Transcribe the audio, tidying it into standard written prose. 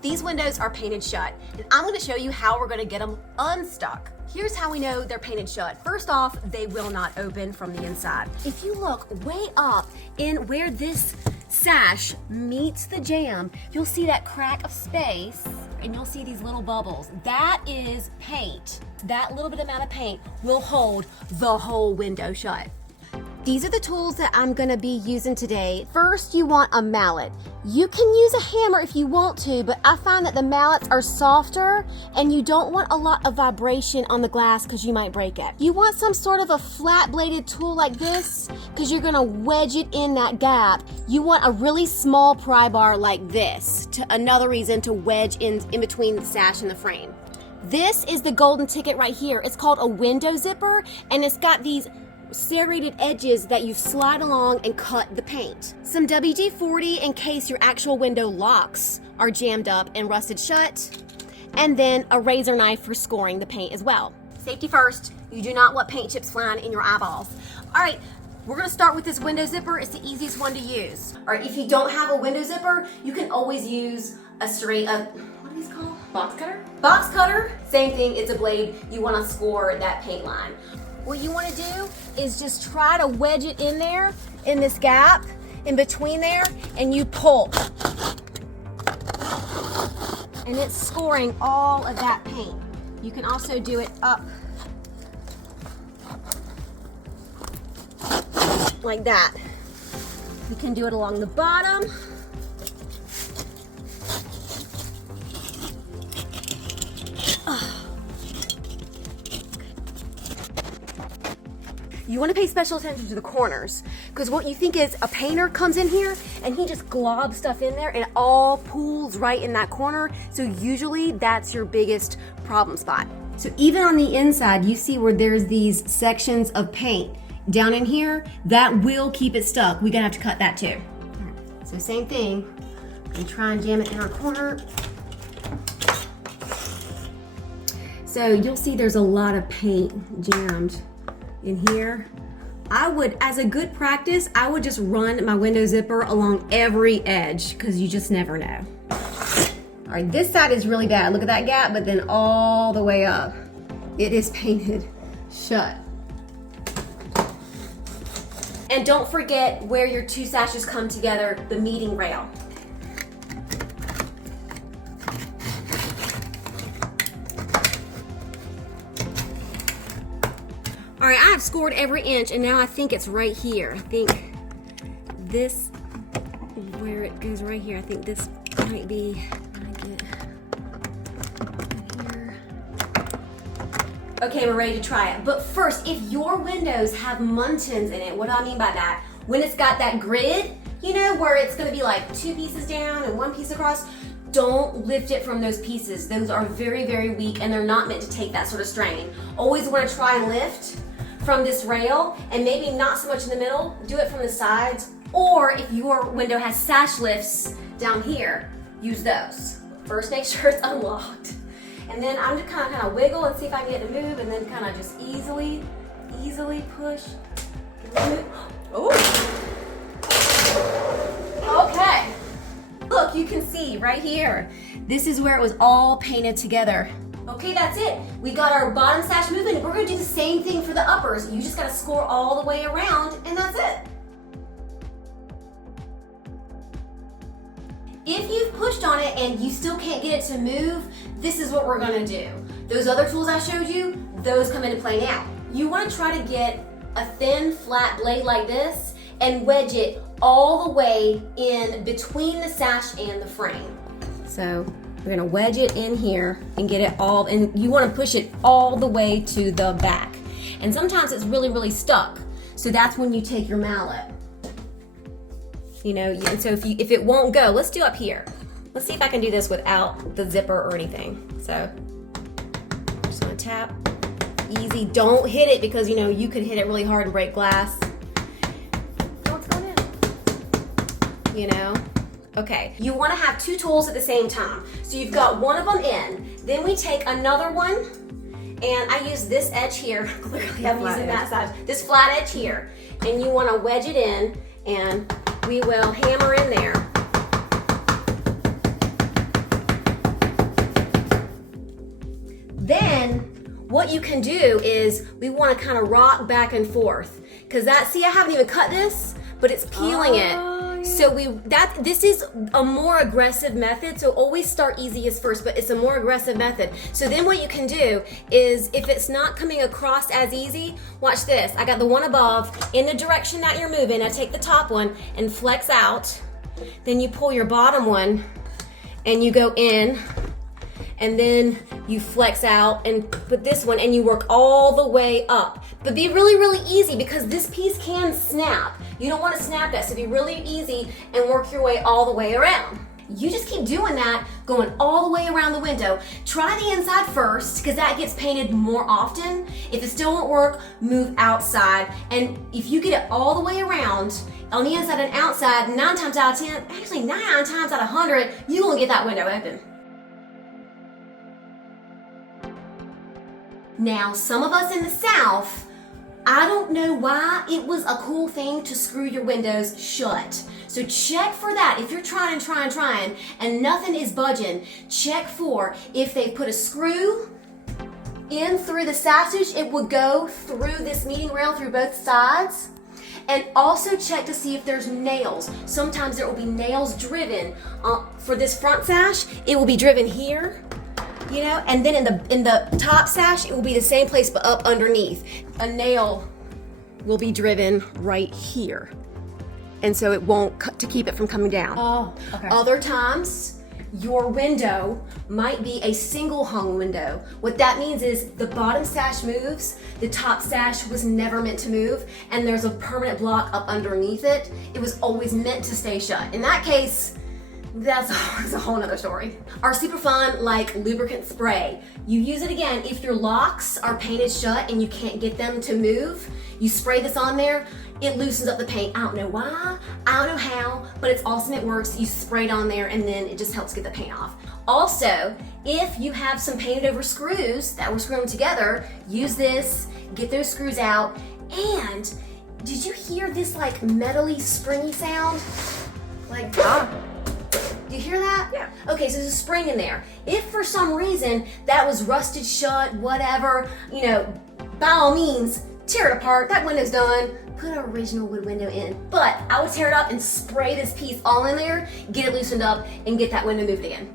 These windows are painted shut, and I'm going to show you how we're going to get them unstuck. Here's how we know they're painted shut. First off, they will not open from the inside. If you look way up in where this sash meets the jamb, you'll see that crack of space, and you'll see these little bubbles. That is paint. That little bit amount of paint will hold the whole window shut. These are the tools that I'm gonna be using today. First, you want a mallet. You can use a hammer if you want to, but I find that the mallets are softer and you don't want a lot of vibration on the glass because you might break it. You want some sort of a flat bladed tool like this because you're gonna wedge it in that gap. You want a really small pry bar like this, another reason to wedge in between the sash and the frame. This is the golden ticket right here. It's called a window zipper, and it's got these serrated edges that you slide along and cut the paint. Some WD-40 in case your actual window locks are jammed up and rusted shut, and then a razor knife for scoring the paint as well. Safety first, you do not want paint chips flying in your eyeballs. All right, we're gonna start with this window zipper. It's the easiest one to use. All right, if you don't have a window zipper, you can always use a straight, what are these called? Box cutter? Box cutter, same thing, it's a blade. You wanna score that paint line. What you want to do is just try to wedge it in there, in this gap, in between there, and you pull. And it's scoring all of that paint. You can also do it up like that. You can do it along the bottom. You want to pay special attention to the corners, because what you think is a painter comes in here and he just globs stuff in there and it all pools right in that corner. So usually that's your biggest problem spot. So even on the inside, you see where there's these sections of paint down in here, that will keep it stuck. We're gonna have to cut that too. So same thing, and try and jam it in our corner. So you'll see there's a lot of paint jammed in here. I would, as a good practice, I would just run my window zipper along every edge because you just never know. All right, this side is really bad. Look at that gap, but then all the way up, it is painted shut. And don't forget where your two sashes come together, the meeting rail. All right, I have scored every inch, and now I think it's right here. I think this, where it goes right here, I think this might be, here. Okay, we're ready to try it. But first, if your windows have muntins in it, what do I mean by that? When it's got that grid, you know, where it's gonna be like two pieces down and one piece across, don't lift it from those pieces. Those are very, very weak, and they're not meant to take that sort of strain. Always wanna try and lift from this rail, and maybe not so much in the middle, do it from the sides, or if your window has sash lifts down here, use those. First, make sure it's unlocked. And then I'm just kind of wiggle and see if I can get it to move, and then kind of just easily push. Oh! Okay. Look, you can see right here. This is where it was all painted together. Okay, that's it. We got our bottom sash moving. We're gonna do the same thing for the uppers. You just gotta score all the way around, and that's it. If you've pushed on it and you still can't get it to move, this is what we're gonna do. Those other tools I showed you, those come into play now. You wanna try to get a thin, flat blade like this and wedge it all the way in between the sash and the frame. So we're gonna wedge it in here and get it all, and you wanna push it all the way to the back. And sometimes it's really, really stuck. So that's when you take your mallet. You know, and so if it won't go, let's do up here. Let's see if I can do this without the zipper or anything. So just gonna tap, easy. Don't hit it because you know, you could hit it really hard and break glass. Oh, it's going in. You know? Okay, you wanna have two tools at the same time. So you've got one of them in, then we take another one, and I use this edge here, clearly I'm using that side, this flat edge here, and you wanna wedge it in, and we will hammer in there. what you can do is we want to kind of rock back and forth, because see, I haven't even cut this, but it's peeling it. So this is a more aggressive method. So always start easiest first, but it's a more aggressive method. So then what you can do is, if it's not coming across as easy, watch this. I got the one above in the direction that you're moving. I take the top one and flex out. Then you pull your bottom one and you go in, and then you flex out and put this one, and you work all the way up. But be really, really easy, because this piece can snap. You don't want to snap that, so be really easy and work your way all the way around. You just keep doing that, going all the way around the window. Try the inside first, because that gets painted more often. If it still won't work, move outside. And if you get it all the way around, on the inside and outside, 9 times out of 10, actually 9 times out of 100, you're gonna get that window open. Now, some of us in the South, I don't know why it was a cool thing to screw your windows shut. So check for that. If you're trying and nothing is budging, check for if they put a screw in through the sash, it would go through this meeting rail through both sides. And also check to see if there's nails. Sometimes there will be nails driven for this front sash. It will be driven here, you know, and then in the top sash, it will be the same place but up underneath. A nail will be driven right here, and so it won't cut to keep it from coming down. Oh, okay. Other times, your window might be a single hung window. What that means is the bottom sash moves, the top sash was never meant to move, and there's a permanent block up underneath it. It was always meant to stay shut. In that case, that's a whole nother story. Our super fun, like lubricant spray. You use it again if your locks are painted shut and you can't get them to move. You spray this on there, it loosens up the paint. I don't know why, I don't know how, but it's awesome, it works. You spray it on there and then it just helps get the paint off. Also, if you have some painted over screws that were screwed together, use this, get those screws out. And did you hear this like metally springy sound? Like, do you hear that? Yeah. Okay, so there's a spring in there. If for some reason that was rusted shut, whatever, you know, by all means, tear it apart. That window's done. Put an original wood window in. But I would tear it up and spray this piece all in there, get it loosened up, and get that window moved again.